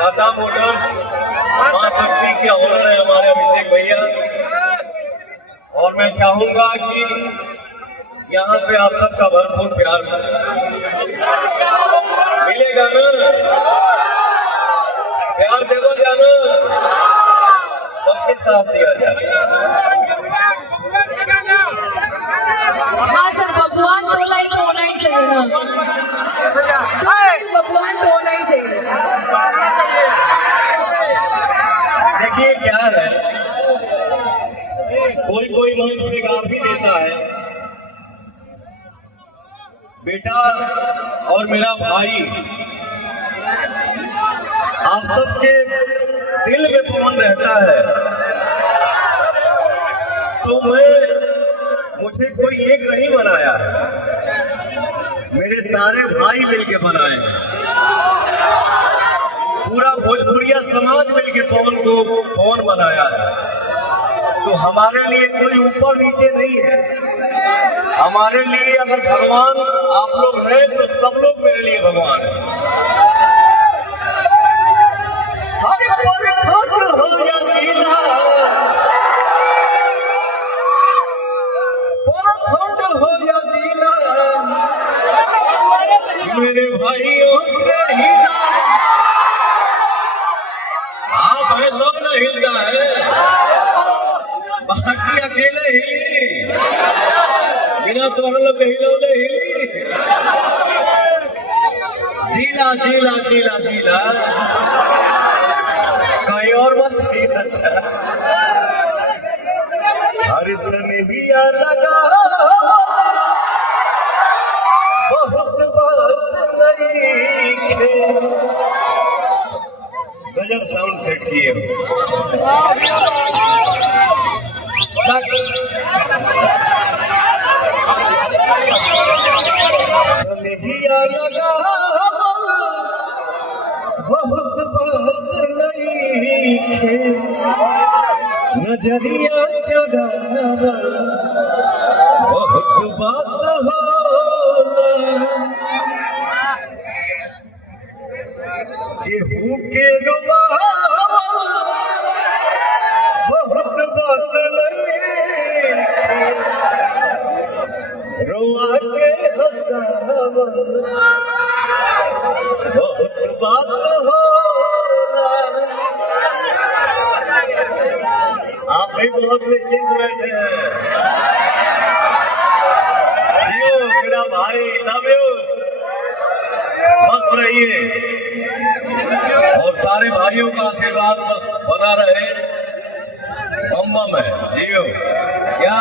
Tata Motors मां शक्ति के ऑनर है हमारे अभिषेक भैया। और मैं चाहूंगा कि यहाँ पे आप सबका भरपूर प्यार मिलेगा ना, प्यार देवो जानो, सबके साथ दिया जाए। हाँ सर, भगवान तो लाइक होना ही चाहिए ना, भगवान तो होना ही चाहिए। देखिए क्या है, कोई मंच पे गा भी देता है, बेटा और मेरा भाई आप सबके दिल में पवन रहता है, तो मुझे कोई एक नहीं बनाया है, मेरे सारे भाई मिलके बनाए हैं, पूरा भोजपुरिया समाज मिलके पवन बनाया है। तो हमारे लिए कोई ऊपर नीचे नहीं है, हमारे लिए अगर भगवान आप लोग हैं तो सब लोग मेरे लिए भगवान है। मेरे भाइयों से ही आप है तब न हिलता है, बाकी अकेले हिली बिना तोहर लोग हिलौले हिली। जीला जीला जीला जीला कहीं और मत अच्छा हर सनहिया लगा बहुत बात नहीं खे। गजब साउंड सेट किए सनहिया लगा बहुत बात नहीं खे, नजरिया चढ़ावा बहुत बात होला, केहू के रुबावा बहुत बात नहीं खे, रुआ के हंसावा बहुत बात होला। आप भी बहुत निश्चिंत बैठे हैं। जियो मेरा भाई, लव यू, मस्त रहिए और सारे भाइयों का आशीर्वाद बस बना रहे। बम बम है, जियो क्या